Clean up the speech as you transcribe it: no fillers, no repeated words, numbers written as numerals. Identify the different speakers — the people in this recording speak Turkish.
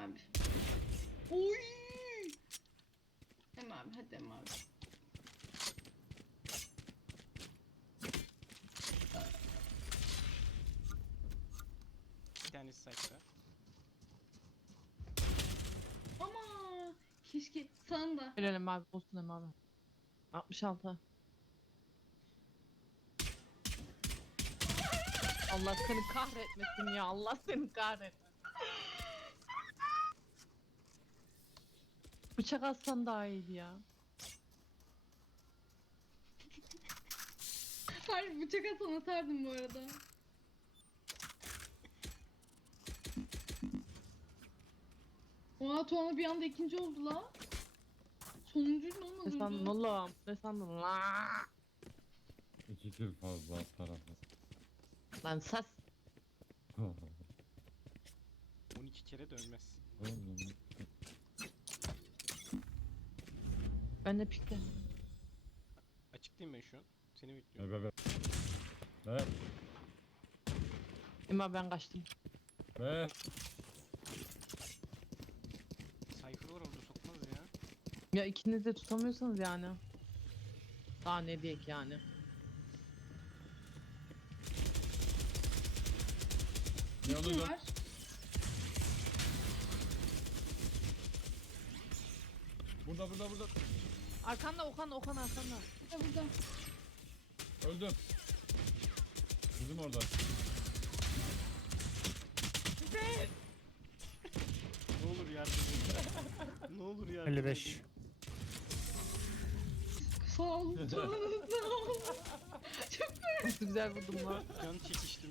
Speaker 1: abi. Oy! Hem abi, hadi hem abi.
Speaker 2: Bir tanesi site'da.
Speaker 1: Ama keşke sen de.
Speaker 3: Verelim abi, olsun hem abi. 66. Allah seni kahretmesin ya. Allah seni kahretmesin. Bıçak atsan daha iyiydi ya.
Speaker 1: Harbi bıçak atan atardım bu arada. Oha, Tuana bir anda ikinci oldu la. Sonuncuydun
Speaker 3: Ne
Speaker 1: olmadı
Speaker 3: sandın
Speaker 1: mı?
Speaker 3: oğlum? Ne sandın la?
Speaker 4: 2 kill fazla alt tarafı.
Speaker 3: Lan sas.
Speaker 2: 12 kere dönmez.
Speaker 4: Oğlum,
Speaker 3: Ben de pikte.
Speaker 2: Açıktayım ben şu an. Seni bekliyorum.
Speaker 4: be. Be.
Speaker 3: Ama ben kaçtım.
Speaker 4: Be.
Speaker 2: Cypher var orada, sokmaz ya.
Speaker 3: Ya ikiniz de tutamıyorsanız yani. Daha ne diyek yani.
Speaker 4: Ne
Speaker 1: Kim
Speaker 4: oldu?
Speaker 1: var?
Speaker 4: Burada.
Speaker 3: Arkanda Okan arkanda.
Speaker 1: Burada burada.
Speaker 4: Öldüm. Bizim orada.
Speaker 2: Ne olur yardım edin. Ne olur yardım
Speaker 5: 55.
Speaker 2: edin.
Speaker 1: Sağ ol. Sağ ol.
Speaker 3: Nasıl güzel vurdum lan.
Speaker 2: Can çekiştim.